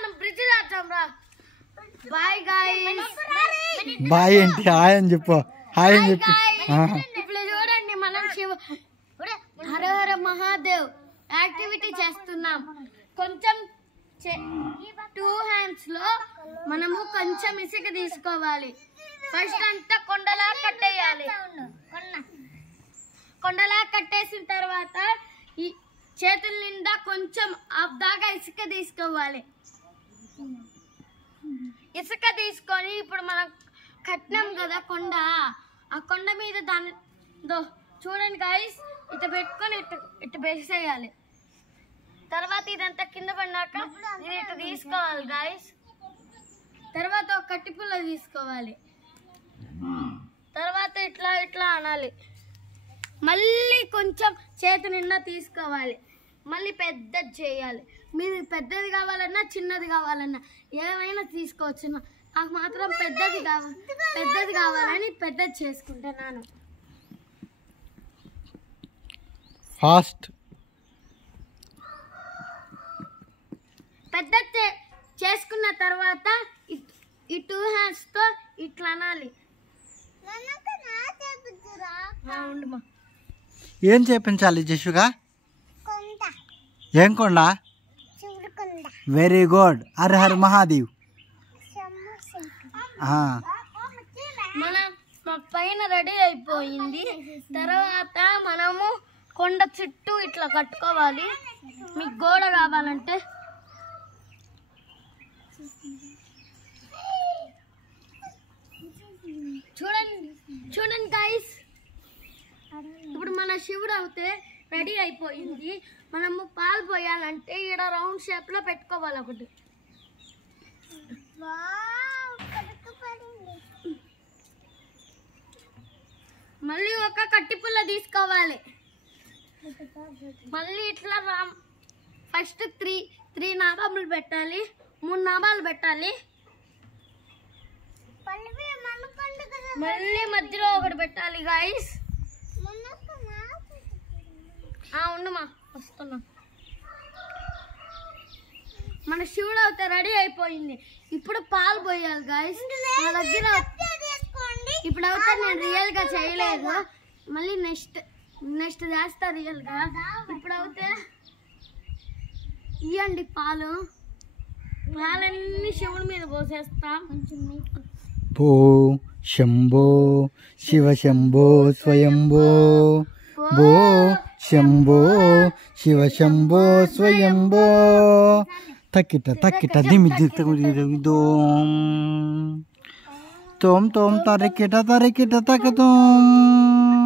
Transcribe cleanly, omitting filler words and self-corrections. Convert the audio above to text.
మనం బ్రిడ్జ్ దాటాం రా. Bye guys. బాయ్ ఏంటి హాయ్ అని చెప్పు. హాయ్ అని చెప్పు. ఇప్పుడు చూడండి మనం హర హర మహాదేవ్ యాక్టివిటీ చేస్తున్నాం. కొంచెం 2 hands లో మనము కొంచెం ఇసుక తీసుకోవాలి. ఫస్ట్ అంతా కొండలా కట్టేయాలి. కొండలా కట్టేసిన తర్వాత ఈ చేతుల నిండా కొంచెం దాకా ఇసుక తీసుకోవాలి. ఇసుక తీసుకొని ఇప్పుడు మనం కట్టినాం కదా కొండ, ఆ కొండ మీద దాని చూడండి గాయ్స్, ఇటు పెట్టుకొని ఇటు వేసేయాలి. తర్వాత ఇదంతా కింద పడినాక ఇది ఇటు తీసుకోవాలి గాయ్స్. తర్వాత ఒక కట్టి పుల్ల తీసుకోవాలి. తర్వాత ఇట్లా ఇట్లా అనాలి. మళ్ళీ కొంచెం చేతి నిండా తీసుకోవాలి. మళ్ళీ పెద్దది చేయాలి. మీరు పెద్దది కావాలన్నా చిన్నది కావాలన్నా ఏమైనా తీసుకోవచ్చు. నాకు మాత్రం పెద్దది కావాలని పెద్దది చేసుకుంటున్నాను. ఫాస్ట్ పెద్దది చేసుకున్న తర్వాత ఈ 2 hands తో ఇట్లా అనాలి. ఏం చేపించాలి జషుగా? ఏం కొండ? Very good. హర హర మహాదేవ్. మన పైన రెడీ అయిపోయింది. తర్వాత మనము కొండ చుట్టూ ఇట్లా కట్టుకోవాలి. మీకు గోడ కావాలంటే చూడండి గైస్. ఇప్పుడు మన శివుడు అయితే రెడీ అయిపోయింది. మనము పాలు పోయాలంటే ఇక్కడ రౌండ్ షేప్ లో పెట్టుకోవాలి ఒకటి. మళ్ళీ ఒక కట్టి పుల్ల తీసుకోవాలి. మళ్ళీ ఇట్లా ఫస్ట్ 3 నాబాలు పెట్టాలి. 3 నాబాలు పెట్టాలి. మళ్ళీ మధ్యలో ఒకటి పెట్టాలి గాయ్స్. ఉండమా వస్తున్నా. మన శివుడు అయితే రెడీ అయిపోయింది. ఇప్పుడు పాలు పోయాలి గాయ్స్. నా దగ్గర ఇప్పుడు అయితే నేను రియల్ గా చేయలేదు. మళ్ళీ నెక్స్ట్ చేస్తా రియల్ గా. ఇప్పుడు అయితే ఇవ్వండి పాలన్నీ శివుడి మీద పోసేస్తా. భో శంభో శివ శంభో స్వయంభో. భో శంభో శివ శంభో స్వయంభో. తక్కిట దిమి తోం తోం తరికిట తక తోం.